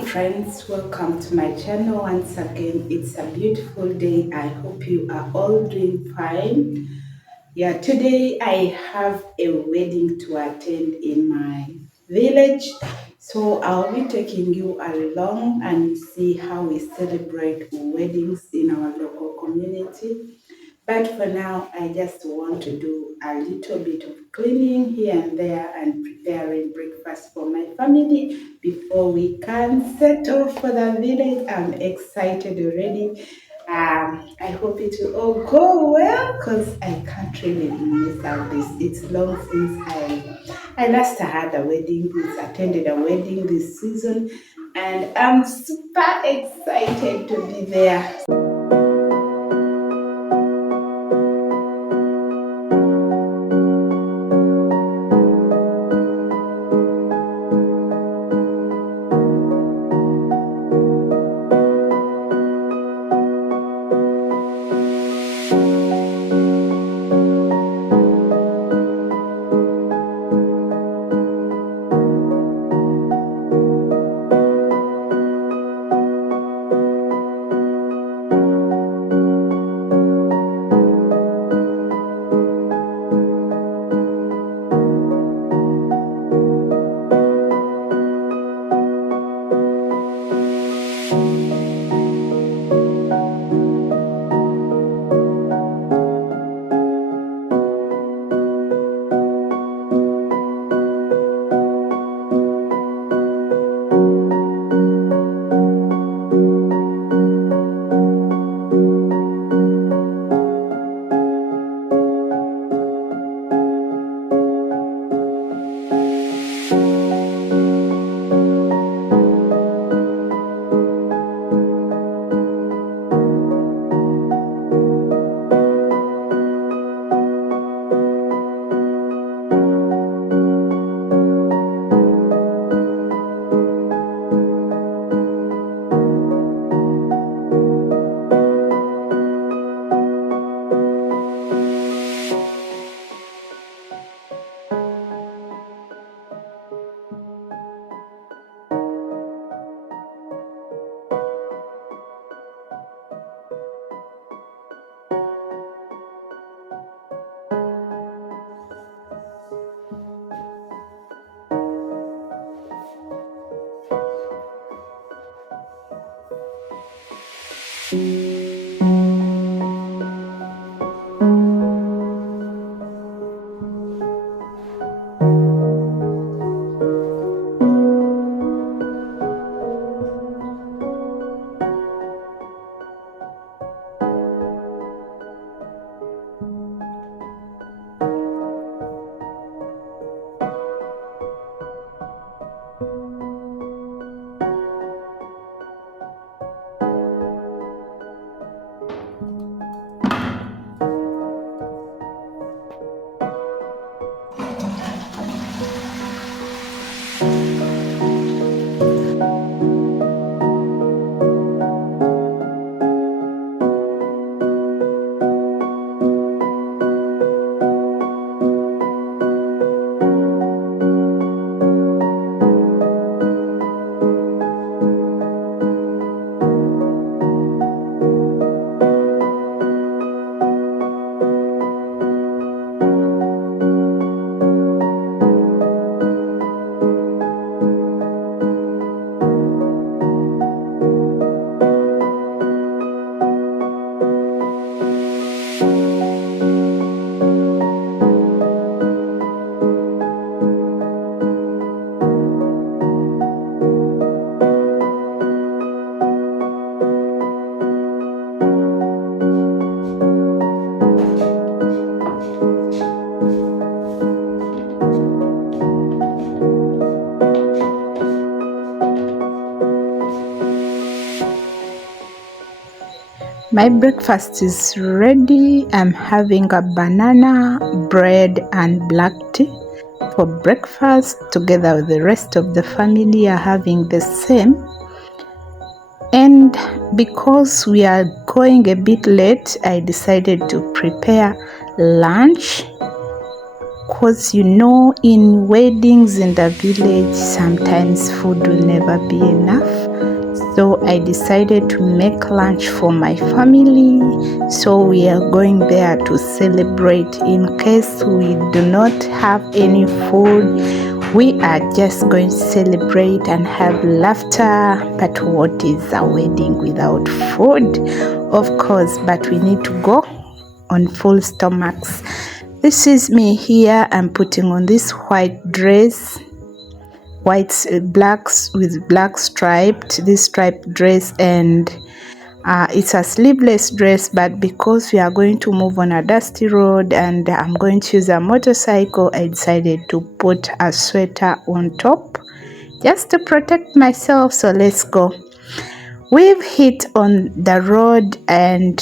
morning, friends. Welcome to my channel once again. It's a beautiful day. I hope you are all doing fine. Yeah, today I have a wedding to attend in my village. So I'll be taking you along and see how we celebrate weddings in our local community. But for now, I just want to do a little bit of cleaning here and there and preparing breakfast for my family before we can set off for the village. I'm excited already. I hope it will all go well because I can't really miss out this. It's long since I last had a wedding, attended a wedding this season, and I'm super excited to be there. My breakfast is ready. I'm having a banana, bread, and black tea for breakfast. Together with the rest of the family are having the same. And because we are going a bit late, I decided to prepare lunch. Because in weddings in the village, sometimes food will never be enough. So I decided to make lunch for my family. So we are going there to celebrate. In case we do not have any food, we are just going to celebrate and have laughter. But what is a wedding without food? Of course, but we need to go on full stomachs. This is me here. I'm putting on this white dress, blacks with black striped, this striped dress, and it's a sleeveless dress, but because we are going to move on a dusty road and I'm going to use a motorcycle, I decided to put a sweater on top just to protect myself. So let's go. We've hit on the road and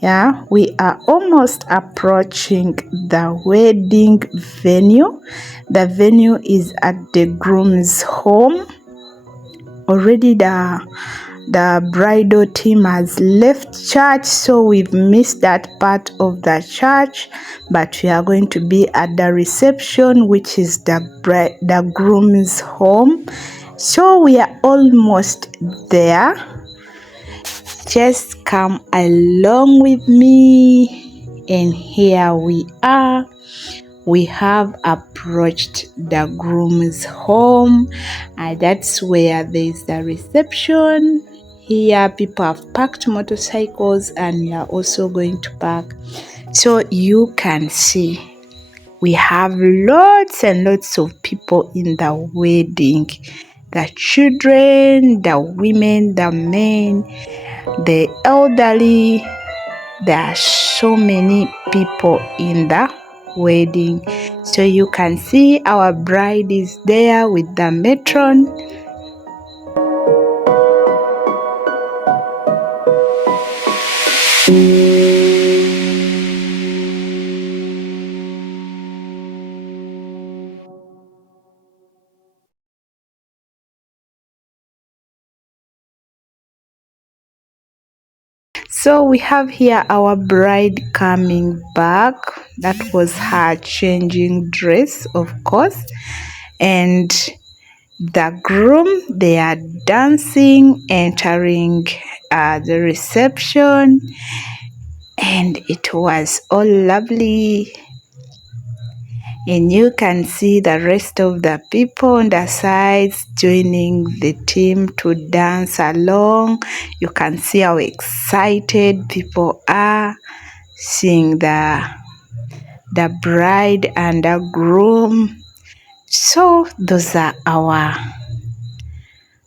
yeah, we are almost approaching the wedding venue. The venue is at the groom's home. Already the bridal team has left church, so we've missed that part of the church, but we are going to be at the reception, which is the groom's home. So we are almost there. Just come along with me, and here we are. We have approached the groom's home, and that's where there's the reception. Here people have parked motorcycles and we are also going to park. So you can see we have lots and lots of people in the wedding. The children, the women, the men, the elderly. There are so many people in the wedding. So you can see our bride is there with the matron. So we have here our bride coming back. That was her changing dress, of course. And the groom, they are dancing, entering the reception. And it was all lovely. And you can see the rest of the people on the sides joining the team to dance along. You can see how excited people are seeing the bride and the groom. So those are our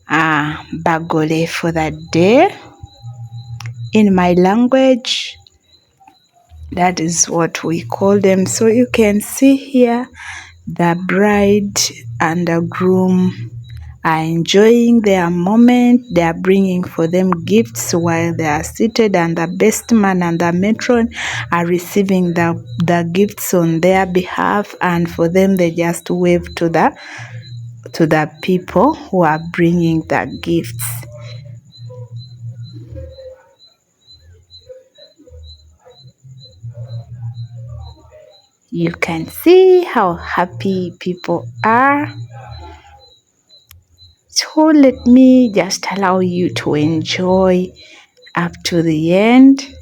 bagole for the day. In my language, that is what we call them. So you can see here the bride and the groom are enjoying their moment. They are bringing for them gifts while they are seated, and the best man and the matron are receiving the gifts on their behalf, and for them they just wave to the people who are bringing the gifts. You can see how happy people are. So let me just allow you to enjoy up to the end.